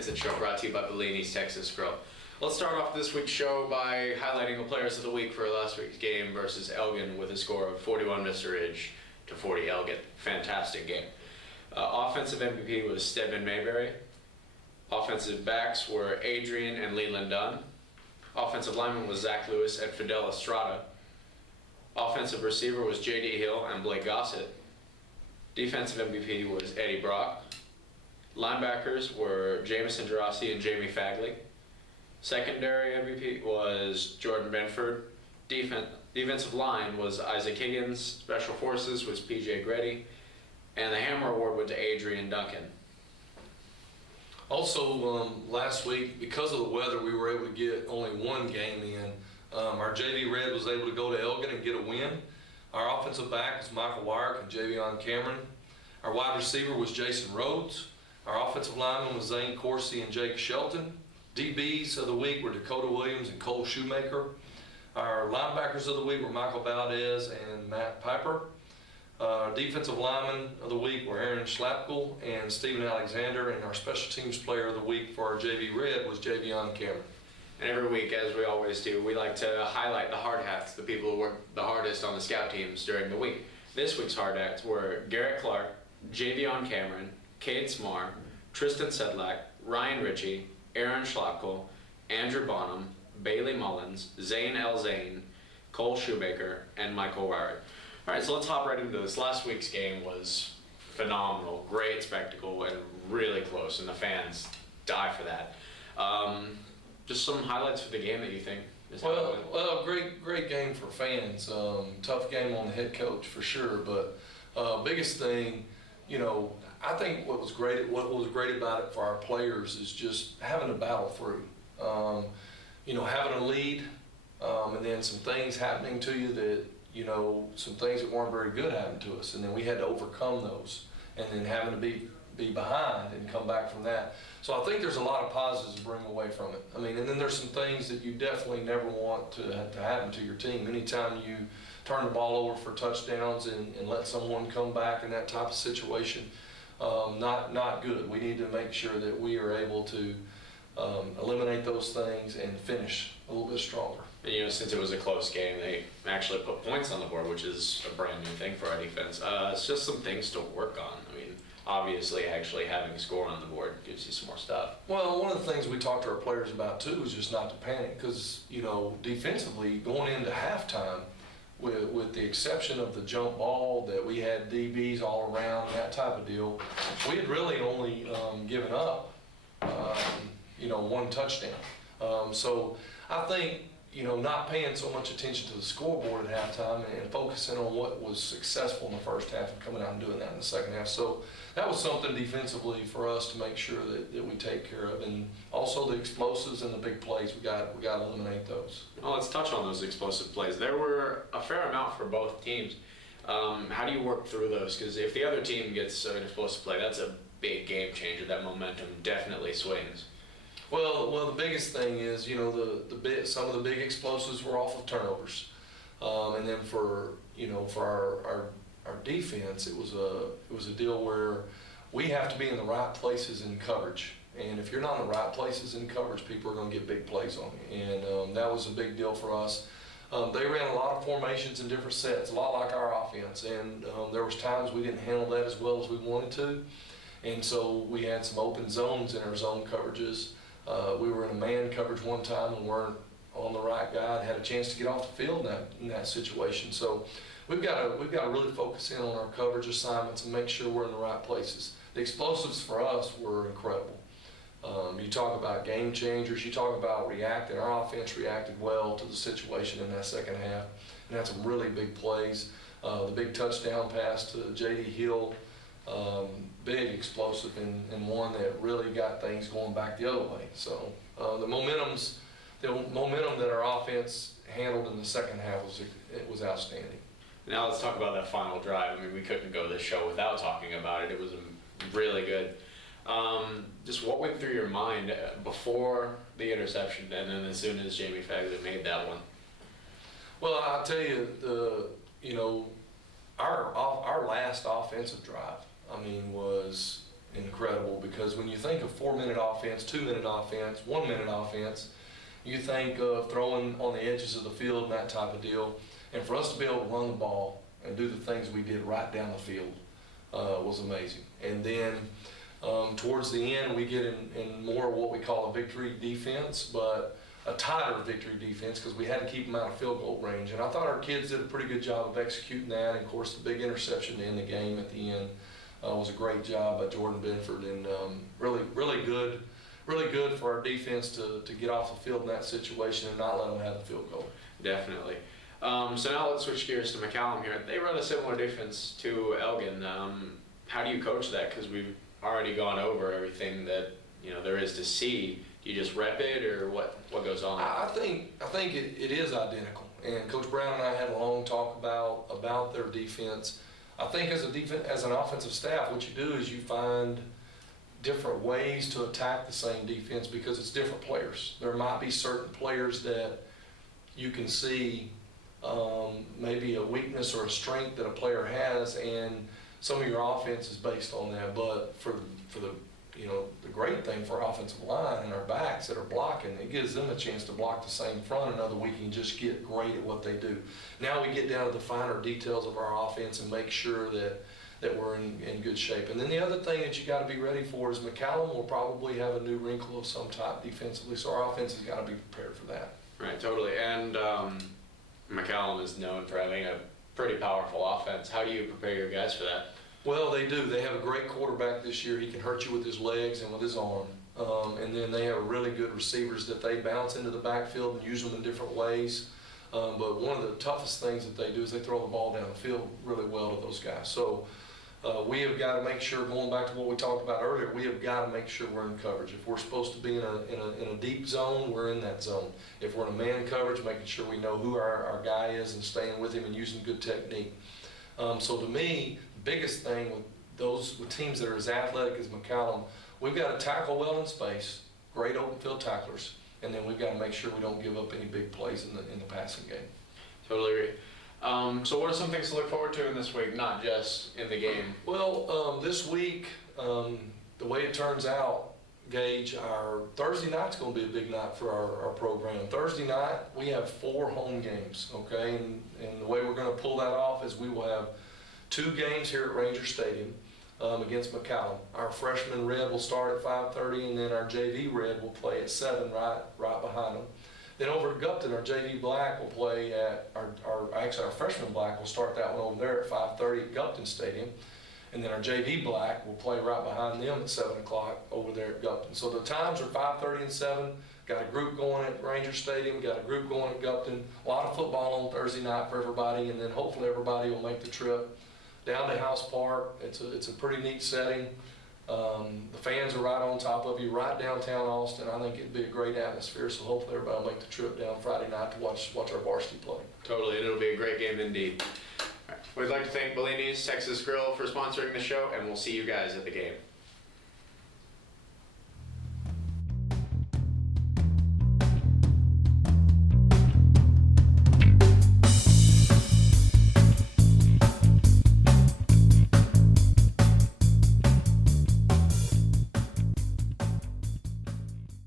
Vincent Show, brought to you by Bellini's Texas Grill. Let's start off this week's show by highlighting the players of the week for last week's game versus Elgin with a score of 41 Mr. Ridge to 40 Elgin. Fantastic game. Offensive MVP was Stedman Mayberry. Offensive backs were Adrian and Leland Dunn. Offensive lineman was Zach Lewis and Fidel Estrada. Offensive receiver was J.D. Hill and Blake Gossett. Defensive MVP was Eddie Brock. Linebackers were Jamison Gerasi and Jamie Fagley. Secondary MVP was Jordan Benford. Defensive line was Isaac Higgins. Special Forces was P.J. Greddy. And the Hammer Award went to Adrian Duncan. Also, last week, because of the weather, we were able to get only one game in. Our JV Red was able to go to Elgin and get a win. Our offensive back was Michael Wyrick and Javion Cameron. Our wide receiver was Jason Rhodes. Our offensive lineman was Zane Coursey and Jake Shelton. DBs of the week were Dakota Williams and Cole Shoemaker. Our linebackers of the week were Michael Valdez and Matt Piper. Defensive linemen of the week were Aaron Schlapkel and Stephen Alexander, and our special teams player of the week for our JV Red was Javion Cameron. And every week, as we always do, we like to highlight the hard hats, the people who work the hardest on the scout teams during the week. This week's hard hats were Garrett Clark, Javion Cameron, Cade Smar, Tristan Sedlak, Ryan Ritchie, Aaron Schlapkel, Andrew Bonham, Bailey Mullins, Zane L. Zane, Cole Shoemaker, and Michael Wyrick. All right, so let's hop right into this. Last week's game was phenomenal, great spectacle, and really close, and the fans die for that. Just some highlights for the game that you think is Well, great game for fans. Tough game on the head coach for sure, but biggest thing, I think what was great about it for our players is just having a battle through. Having a lead, and then some things happening to you that, some things that weren't very good happened to us, and then we had to overcome those, and then having to be behind and come back from that. So I think there's a lot of positives to bring away from it. And then there's some things that you definitely never want to happen to your team. Anytime you turn the ball over for touchdowns and let someone come back in that type of situation, not good. We need to make sure that we are able to eliminate those things and finish a little bit stronger. And since it was a close game, they actually put points on the board, which is a brand new thing for our defense. It's just some things to work on. Obviously, actually having a score on the board gives you some more stuff. Well, one of the things we talked to our players about too is just not to panic, because defensively going into halftime, with the exception of the jump ball that we had DBs all around, that type of deal, we had really only given up one touchdown. So I think not paying so much attention to the scoreboard at halftime and focusing on what was successful in the first half and coming out and doing that in the second half. So that was something defensively for us to make sure that we take care of. And also the explosives and the big plays, we got to eliminate those. Well, let's touch on those explosive plays. There were a fair amount for both teams. How do you work through those? Because if the other team gets an explosive play, that's a big game changer. That momentum definitely swings. Well, the biggest thing is, some of the big explosives were off of turnovers, and then for our defense, it was a deal where we have to be in the right places in coverage, and if you're not in the right places in coverage, people are going to get big plays on you, and that was a big deal for us. They ran a lot of formations in different sets, a lot like our offense, and there was times we didn't handle that as well as we wanted to, and so we had some open zones in our zone coverages. We were in a man coverage one time and weren't on the right guy and had a chance to get off the field in that situation. So we've got to really focus in on our coverage assignments and make sure we're in the right places. The explosives for us were incredible. You talk about game changers, you talk about reacting. Our offense reacted well to the situation in that second half and had some really big plays. The big touchdown pass to J.D. Hill, big explosive and one that really got things going back the other way. So the momentum that our offense handled in the second half was outstanding. Now let's talk about that final drive. We couldn't go this show without talking about it. It was really good. Just what went through your mind before the interception and then as soon as Jamie Fagley made that one? Well, I'll tell you, our last offensive drive, was incredible, because when you think of 4-minute offense, 2-minute offense, 1-minute offense, you think of throwing on the edges of the field and that type of deal. And for us to be able to run the ball and do the things we did right down the field was amazing. And then towards the end, we get in more of what we call a victory defense, but a tighter victory defense, because we had to keep them out of field goal range. And I thought our kids did a pretty good job of executing that. And of course, the big interception to end the game at the end was a great job by Jordan Benford, and really good for our defense to get off the field in that situation and not let them have the field goal. Definitely. So now let's switch gears to McCallum here. They run a similar defense to Elgin. How do you coach that? Because we've already gone over everything that there is to see. Do you just rep it, or what goes on? I think it is identical. And Coach Brown and I had a long talk about their defense. I think as an offensive staff, what you do is you find different ways to attack the same defense, because it's different players. There might be certain players that you can see maybe a weakness or a strength that a player has, and some of your offense is based on that. But for the great thing for our offensive line and our backs that are blocking, it gives them a chance to block the same front another week and just get great at what they do. Now we get down to the finer details of our offense and make sure that we're in good shape. And then the other thing that you got to be ready for is McCallum will probably have a new wrinkle of some type defensively, so our offense has got to be prepared for that. Right, totally. And McCallum is known for having a pretty powerful offense. How do you prepare your guys for that? Well, they do. They have a great quarterback this year. He can hurt you with his legs and with his arm. And then they have really good receivers that they bounce into the backfield and use them in different ways. But one of the toughest things that they do is they throw the ball down the field really well to those guys. So we have got to make sure, going back to what we talked about earlier, we have got to make sure we're in coverage. If we're supposed to be in a deep zone, we're in that zone. If we're in a man coverage, making sure we know who our guy is and staying with him and using good technique. So to me, the biggest thing with teams that are as athletic as McCallum, we've got to tackle well in space, great open field tacklers, and then we've got to make sure we don't give up any big plays in the passing game. Totally agree. So what are some things to look forward to in this week, not just in the game? Well, this week, the way it turns out, Gage, our Thursday night's going to be a big night for our program. Thursday night, we have 4 home games, okay? And the way we're going to pull that off is we will have 2 games here at Ranger Stadium against McCallum. Our freshman Red will start at 5:30, and then our JV Red will play at 7, right behind them. Then over at Gupton, our JV Black will play at, our freshman Black will start that one over there at 5:30 at Gupton Stadium. And then our JV Black will play right behind them at 7 o'clock over there at Gupton. So the times are 5:30 and 7. Got a group going at Ranger Stadium, got a group going at Gupton. A lot of football on Thursday night for everybody, and then hopefully everybody will make the trip down to House Park. It's a pretty neat setting. The fans are right on top of you, right downtown Austin. I think it'd be a great atmosphere, so hopefully everybody will make the trip down Friday night to watch our varsity play. Totally, and it'll be a great game indeed. All right. We'd like to thank Bellini's Texas Grill for sponsoring the show, and we'll see you guys at the game.